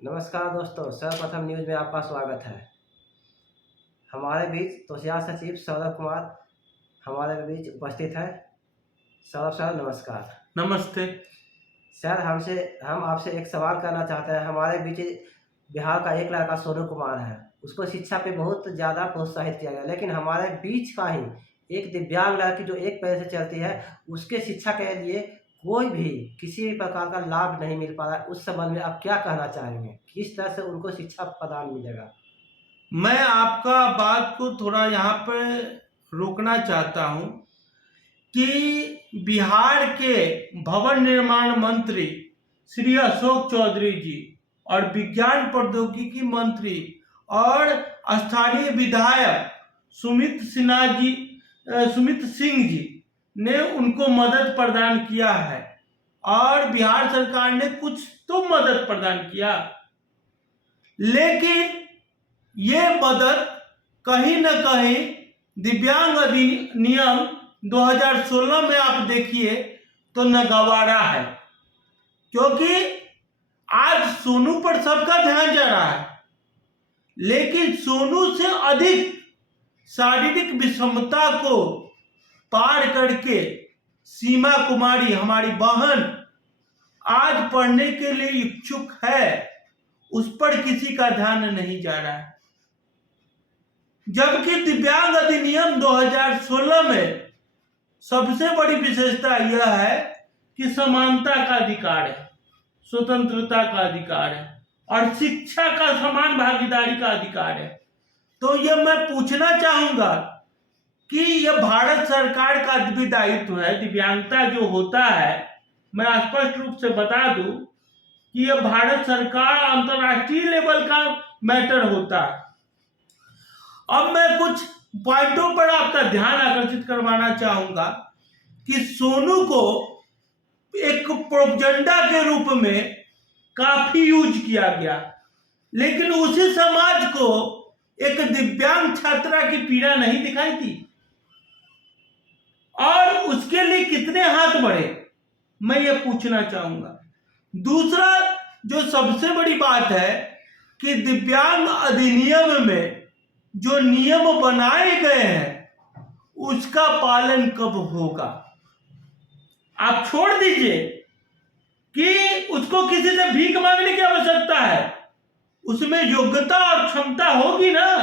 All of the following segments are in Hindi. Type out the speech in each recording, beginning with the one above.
नमस्कार दोस्तों, सर्वप्रथम न्यूज़ में आपका स्वागत है। हमारे बीच तोशिया सचिव सौरभ कुमार हमारे बीच उपस्थित है। सौरभ सर नमस्कार। नमस्ते सर, हम आपसे एक सवाल करना चाहते हैं। हमारे बीच बिहार का एक लड़का सोनू कुमार है, उसको शिक्षा पे बहुत ज़्यादा प्रोत्साहित किया गया, लेकिन हमारे बीच का ही एक दिव्यांग लड़की जो एक पैर से चलती है, उसके शिक्षा के लिए कोई भी किसी भी प्रकार का लाभ नहीं मिल पा रहा है। उस संबंध में आप क्या कहना चाहेंगे? किस तरह से उनको शिक्षा प्रदान मिलेगा? मैं आपका बात को थोड़ा यहाँ पे रोकना चाहता हूँ कि बिहार के भवन निर्माण मंत्री श्री अशोक चौधरी जी और विज्ञान प्रौद्योगिकी मंत्री और स्थानीय विधायक सुमित सिंह जी ने उनको मदद प्रदान किया है और बिहार सरकार ने कुछ तो मदद प्रदान किया, लेकिन ये मदद कहीं न कहीं दिव्यांग अधिनियम 2016 में आप देखिए तो नगवारा है, क्योंकि आज सोनू पर सबका ध्यान जा रहा है, लेकिन सोनू से अधिक शारीरिक विषमता को पार करके सीमा कुमारी हमारी बहन आज पढ़ने के लिए इच्छुक है, उस पर किसी का ध्यान नहीं जा रहा है। जबकि दिव्यांग अधिनियम 2016 में सबसे बड़ी विशेषता यह है कि समानता का अधिकार है, स्वतंत्रता का अधिकार है और शिक्षा का समान भागीदारी का अधिकार है। तो यह मैं पूछना चाहूंगा कि यह भारत सरकार का भी दायित्व है। दिव्यांगता जो होता है, मैं स्पष्ट रूप से बता दूं कि यह भारत सरकार अंतर्राष्ट्रीय लेवल का मैटर होता है। अब मैं कुछ पॉइंटों पर आपका ध्यान आकर्षित करवाना चाहूंगा कि सोनू को एक प्रोपगेंडा के रूप में काफी यूज किया गया, लेकिन उसी समाज को एक दिव्यांग छात्रा की पीड़ा नहीं दिखाई थी और उसके लिए कितने हाथ बढ़े, मैं ये पूछना चाहूंगा। दूसरा जो सबसे बड़ी बात है कि दिव्यांग अधिनियम में जो नियम बनाए गए हैं उसका पालन कब होगा। आप छोड़ दीजिए कि उसको किसी से भीख मांगने की आवश्यकता है, उसमें योग्यता और क्षमता होगी ना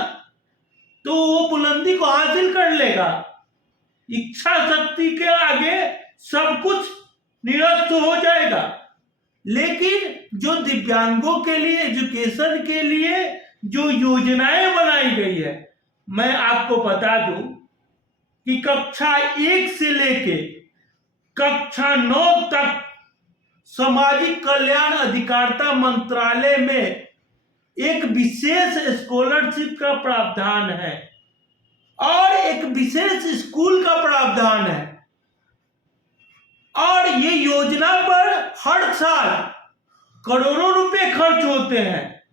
तो वो बुलंदी को हासिल कर लेगा। इच्छा शक्ति के आगे सब कुछ निरस्त हो जाएगा। लेकिन जो दिव्यांगों के लिए एजुकेशन के लिए जो योजनाएं बनाई गई है, मैं आपको बता दूं कि कक्षा 1 से लेके कक्षा 9 तक सामाजिक कल्याण अधिकारिता मंत्रालय में एक विशेष स्कॉलरशिप का प्रावधान है और एक विशेष स्कूल का प्रावधान है और ये योजना पर हर साल करोड़ों रुपए खर्च होते हैं,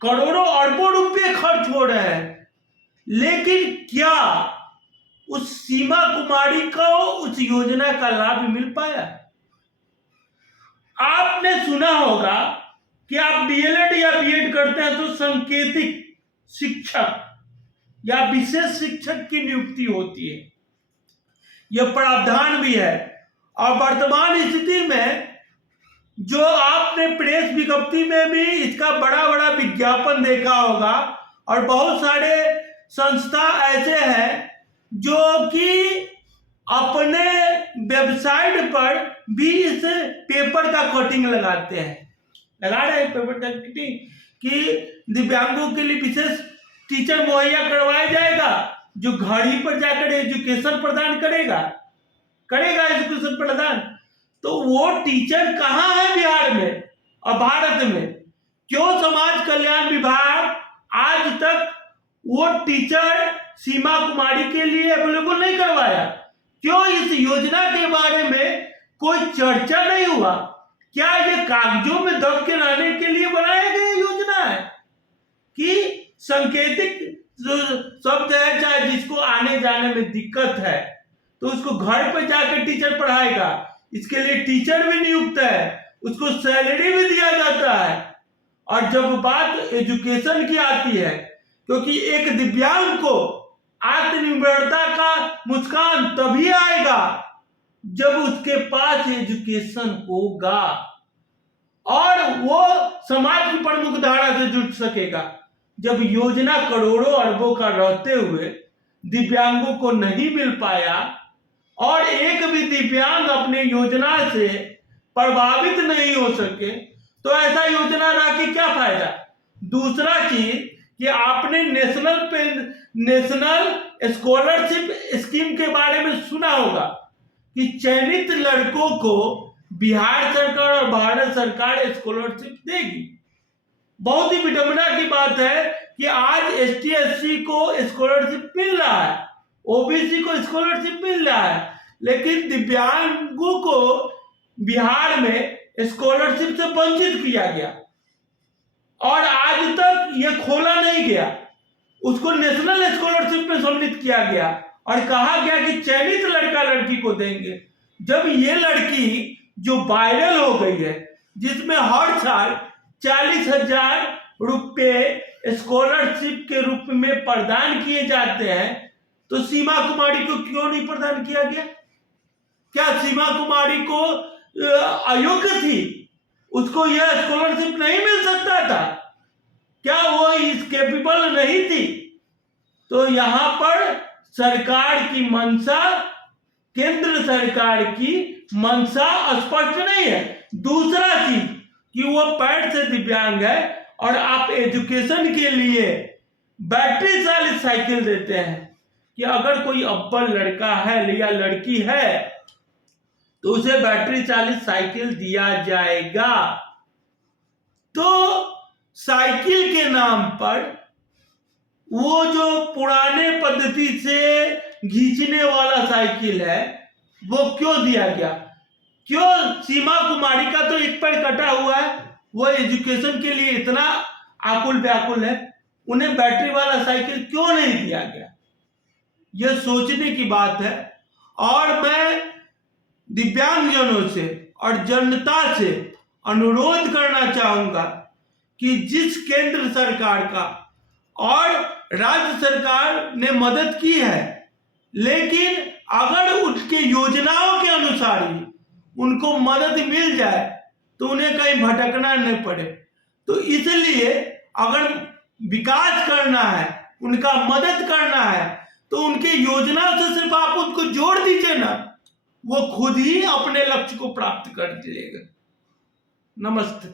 करोड़ों अरबों रुपए खर्च हो रहे हैं, लेकिन क्या उस सीमा कुमारी को उस योजना का लाभ मिल पाया? आपने सुना होगा कि आप डीएलएड या बीएड करते हैं तो सांकेतिक शिक्षक या विशेष शिक्षक की नियुक्ति होती है, यह प्रावधान भी है। और वर्तमान स्थिति में जो आपने प्रेस विज्ञप्ति में भी इसका बड़ा बड़ा विज्ञापन देखा होगा और बहुत सारे संस्था ऐसे हैं जो कि अपने वेबसाइट पर भी इस पेपर का कटिंग लगाते हैं, लगा रहे हैं पेपर का कटिंग कि दिव्यांगों के लिए विशेष टीचर मुहैया करवाया जाएगा जो घर ही पर जाकर एजुकेशन प्रदान करेगा एजुकेशन प्रदान। तो वो टीचर कहाँ है बिहार में और भारत में? क्यों समाज कल्याण विभाग आज तक वो टीचर सीमा कुमारी के लिए अवेलेबल नहीं करवाया? क्यों इस योजना के बारे में कोई चर्चा नहीं हुआ? क्या ये कागजों में दब के रहने के लिए बनाया गया योजना है कि सांकेतिक शब्द है, चाहे जिसको आने जाने में दिक्कत है तो उसको घर पर जाकर टीचर पढ़ाएगा, इसके लिए टीचर भी नियुक्त है, उसको सैलरी भी दिया जाता है और जब बात एजुकेशन की आती है, क्योंकि एक दिव्यांग को आत्मनिर्भरता का मुस्कान तभी आएगा जब उसके पास एजुकेशन होगा और वो समाज की प्रमुख धारा से जुड़ सकेगा। जब योजना करोड़ों अरबों का रहते हुए दिव्यांगों को नहीं मिल पाया और एक भी दिव्यांग अपने योजना से प्रभावित नहीं हो सके, तो ऐसा योजना रह के क्या फायदा। दूसरा चीज कि आपने नेशनल स्कॉलरशिप स्कीम के बारे में सुना होगा कि चयनित लड़कों को बिहार सरकार और भारत सरकार स्कॉलरशिप देगी। बहुत ही विडंबना की बात है कि आज एसटी एससी को स्कॉलरशिप मिल रहा है, ओबीसी को स्कॉलरशिप मिल रहा है, लेकिन दिव्यांगों को बिहार में स्कॉलरशिप से वंचित किया गया और आज तक ये खोला नहीं गया। उसको नेशनल स्कॉलरशिप में सम्मिलित किया गया और कहा गया कि चयनित लड़का लड़की को देंगे। जब ये लड़की जो वायरल हो गई है, जिसमें हर साल 40,000 रुपये स्कॉलरशिप के रूप में प्रदान किए जाते हैं, तो सीमा कुमारी को क्यों नहीं प्रदान किया गया? क्या सीमा कुमारी को अयोग्य थी? उसको यह स्कॉलरशिप नहीं मिल सकता था? क्या वो इस कैपेबल नहीं थी? तो यहां पर सरकार की मंशा, केंद्र सरकार की मंशा स्पष्ट नहीं है। दूसरा चीज कि वो पैर से दिव्यांग है और आप एजुकेशन के लिए बैटरी चालित साइकिल देते हैं कि अगर कोई अव्वल लड़का है या लड़की है तो उसे बैटरी चालित साइकिल दिया जाएगा। तो साइकिल के नाम पर वो जो पुराने पद्धति से खींचने वाला साइकिल है वो क्यों दिया गया? क्यों सीमा कुमारी का तो एक पैर कटा हुआ है, वो एजुकेशन के लिए इतना आकुल व्याकुल है, उन्हें बैटरी वाला साइकिल क्यों नहीं दिया गया? यह सोचने की बात है। और मैं दिव्यांगजनों से और जनता से अनुरोध करना चाहूंगा कि जिस केंद्र सरकार का और राज्य सरकार ने मदद की है, लेकिन अगर उनके योजनाओं के अनुसार ही उनको मदद मिल जाए तो उन्हें कहीं भटकना नहीं पड़े। तो इसलिए अगर विकास करना है, उनका मदद करना है, तो उनके योजनाओं से सिर्फ आप उनको जोड़ दीजिए ना, वो खुद ही अपने लक्ष्य को प्राप्त कर लेगा। नमस्ते।